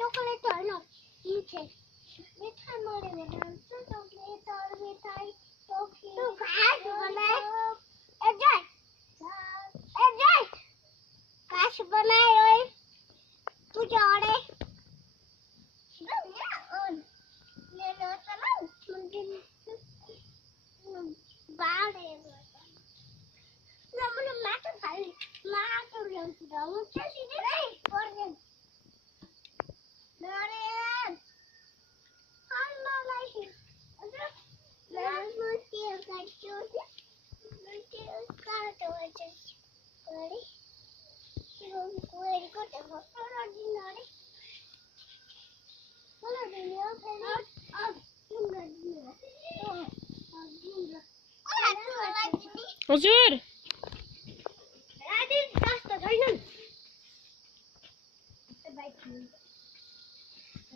चॉकलेट है ना नीचे मिठाई मोड़े में डांस चॉकलेट और मिठाई तो घास बनाए ए घास बनाए ओए तू जोड़े ले लो चलो बाल है ना मुझे मैं तो खाली मां तो लंच दो चली नहीं और दे Marian, hello, Lady. Let's look here, guys. Look here, got the wedges. Ready? You very good. Hello, Dinari. Hello, Dinari. हजुर Ready? Just the garden. The bike.